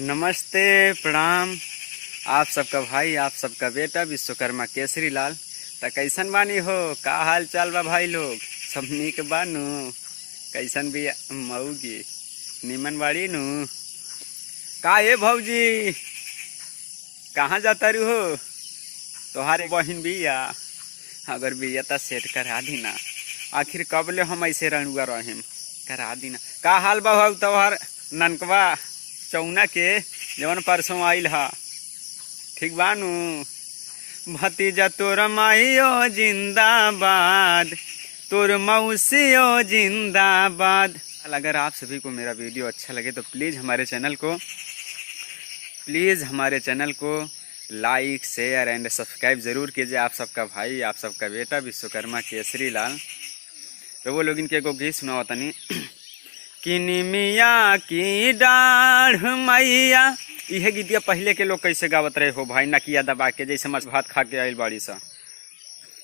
नमस्ते, प्रणाम। आप सबका भाई, आप सबका बेटा विश्वकर्मा केसरी लाल। त कैसन बानी हो? का हाल चाल बा भाई लोग? सब नीक बानू? कैसन भी मऊगी निमन बाड़ी नू? का ये भौजी, कहाँ जाता रू हो? तोहारे बहिन बिया? अगर बिया त सेट करा दी ना। आखिर कब ले हम ऐसे रणुआ रहिम? करा दी ना। का हाल बा हो तोहार ननकवा चौना के जवन परसों आइल हा? ठीक बानू? भतीजा तोर माइयो जिंदाबाद, तोर मौसियो जिंदाबाद। अगर आप सभी को मेरा वीडियो अच्छा लगे तो प्लीज़ हमारे चैनल को लाइक शेयर एंड सब्सक्राइब ज़रूर कीजिए। आप सबका भाई, आप सबका बेटा विश्वकर्मा केसरी लाल। तो वो लोग इनके एगो गीत सुनाओ तनी। किनी मिया की डाढ़ मैया, यह गीतिया पहले के लोग कैसे गावत रहे हो भाई, नकिया दबा के, जैसे मस्त भात खा के आइल बाड़ी सा।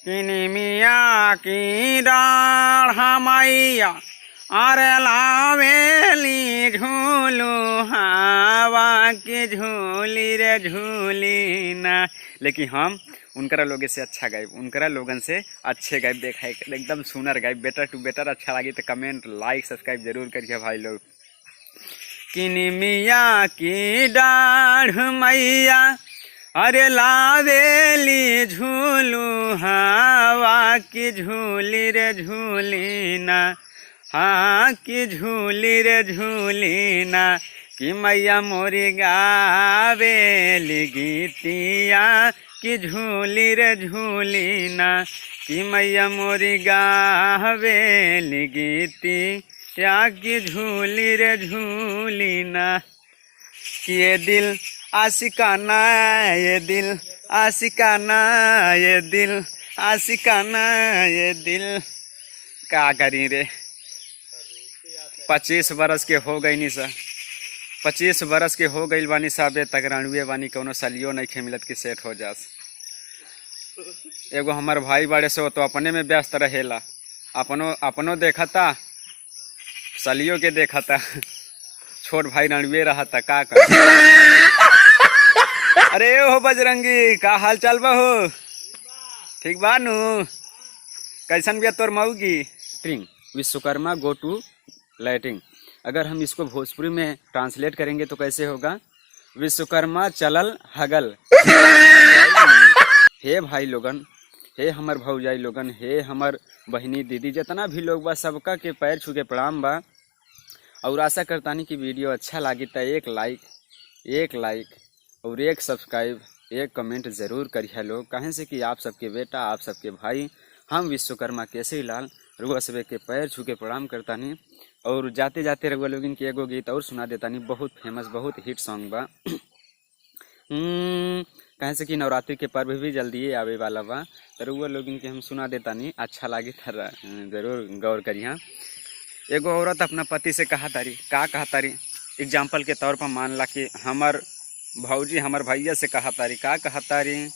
किनी मिया की डाढ़ मैया, अरे लावेली झूलू हवा की झूली रे झूली ना। लेकिन हम उनकरा लोगे से अच्छा गायब, उनकरा लोगन से अच्छे गायब, देखा एकदम सुनर गायब। बेटर टू बेटर अच्छा लगी तो कमेंट लाइक सब्सक्राइब जरूर करिए भाई लोग। किनी मिया की डाढ़ मैया, अरे लावेली झूलू हवा की झूली रे झूली ना। हाँ की झूली रे झूली ना। कि मैया मोरी गावेली गीतिया की झूली रे झूली ना। कि मैया मोरी गावेली गीतिया की झूली रे झूली ना। कि ये दिल आशिकाना, ये दिल आशिकाना, ये दिल आशिकाना, ये दिल। का करी रे, 25 बरस के हो गई नी सा, 25 बरस के हो गई बानी साबे तक रणुए बानी, कौनो सलियो नहीं खे मिलत कि सेट हो जास। एगो हमार भाई बड़े सो तो अपने में व्यस्त रहेला, अपनो देखता, सलियो के देखता। छोट भाई रणुए रहता, का कर। अरे हो बजरंगी, का हाल चाल बा हो? ठीक बा नू? कैसन बिया तोर मऊगी? Vishwakarma go to lighting. अगर हम इसको भोजपुरी में ट्रांसलेट करेंगे तो कैसे होगा? विश्वकर्मा चलल हगल। हे भाई लोगन, हे हमर भौजाई लोगन, हे हमर बहिनी दीदी, जितना भी लोग बा सबका के पैर छू के प्रणाम बा। और आशा करतानी कि वीडियो अच्छा लगी तो एक लाइक और एक सब्सक्राइब, एक कमेंट ज़रूर करिए लोग। कहें से कि आप सबके बेटा, आप सबके भाई, हम विश्वकर्मा केसरी लाल रघुआ सबे के पैर छू के प्रणाम करतानी। और जाते जाते रघुआ लोगिन के एगो गीत और सुना देतानी, बहुत फेमस, बहुत हिट सॉन्ग बा। कहें से कि नवरात्रि के पर्व भी जल्दी आवे वाला बा, तो रघुआ लोगिन के हम सुना देतानी। अच्छा लगी तो जरूर गौर करिए। एगो औरत अपना पति से कहा तारी, का कहा तारी? एग्जाम्पल के तौर पर मान ला कि हमर भौजी हमर भैया से कहा तारी, का कहा तारी?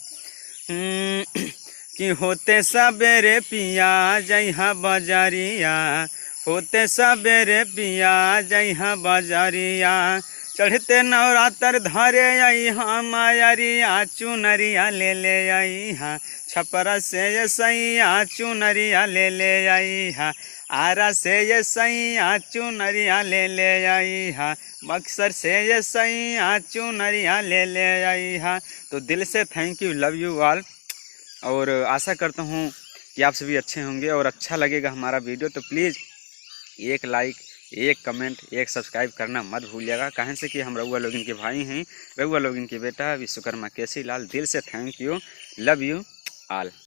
कि होते सबेरे पिया जइहा बजरिया, होते सबेरे पिया जइहा बजरिया, चढ़ते नवरात्र धरे अइहा मायरिया, चुनरिया ले अइहा, छपरा से ये सैया चुनरिया ले अइहा, आरा से ये सैया चुनरिया ले अइहा, बक्सर से ये सैया चुनरिया ले अइहा। तो दिल से thank you, love you all. और आशा करता हूँ कि आप सभी अच्छे होंगे और अच्छा लगेगा हमारा वीडियो। तो प्लीज़ एक लाइक, एक कमेंट, एक सब्सक्राइब करना मत भूलिएगा। कहें से कि हम रघुआ लोगिन के भाई हैं, रघुआ लोगिन के बेटा विश्वकर्मा केसरी लाल। दिल से thank you, love you all.